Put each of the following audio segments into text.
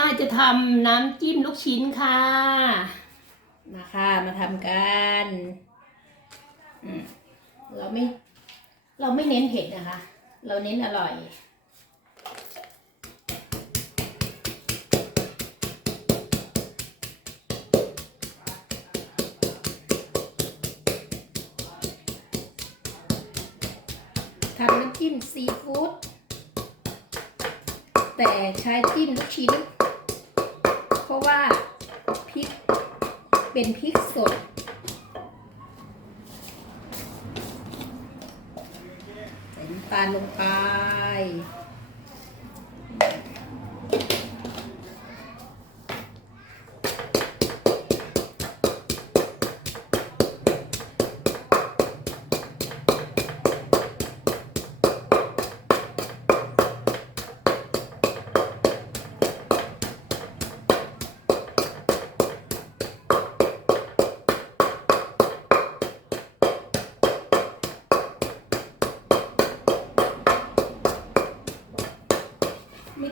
ป้าจะทำน้ำจิ้มลูกชิ้นค่ะมาค่ะมาทำกันเราไม่ เราไม่เน้นเผ็ดนะคะ เราเน้นอร่อยทำน้ำจิ้มซีฟู้ดแต่ใช้จิ้มลูกชิ้น เพราะว่าพริกเป็นพริกสด ใส่น้ำตาลลงไป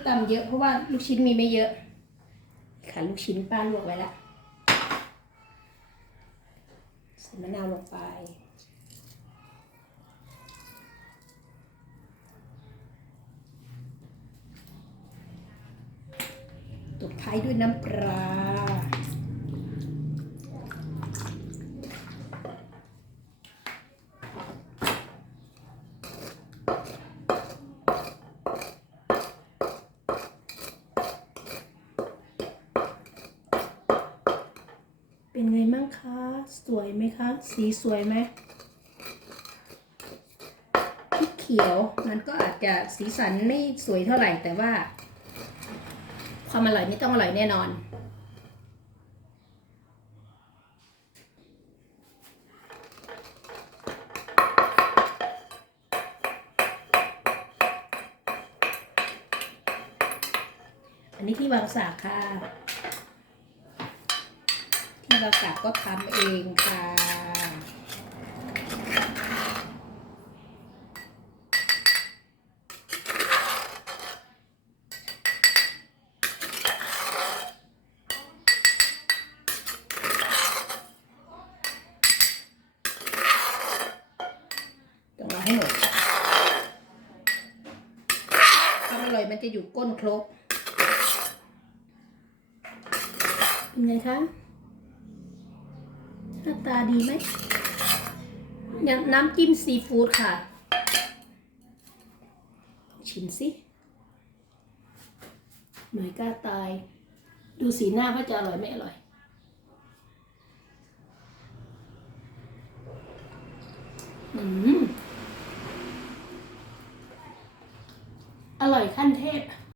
ตำเยอะเพราะว่าลูกชิ้นมีไม่เยอะค่ะลูกชิ้นป้าลวกไว้แล้วใส่มะนาวลงไป ตบท้ายด้วยน้ำปลา เป็นไงมั่ง คะ สวยไหมคะ สีสวยไหมพริกเขียวมันก็อาจจะสีสันไม่สวยเท่าไหร่แต่ว่า ความอร่อยนี่ต้องอร่อยแน่นอนอันนี้ที่วางสากค่ะ ที่เราสับก็ทำเองค่ะ ต้องเอาให้หมดความอร่อยมันจะอยู่ก้นครกเป็นไงคะ น้าตาดีไหมน้ำจิ้มซีฟู้ดค่ะ ชิมสิหน่อยกล้าตาย ดูสีหน้าว่าจะอร่อยไม่อร่อย อืม อร่อยขั้นเทพ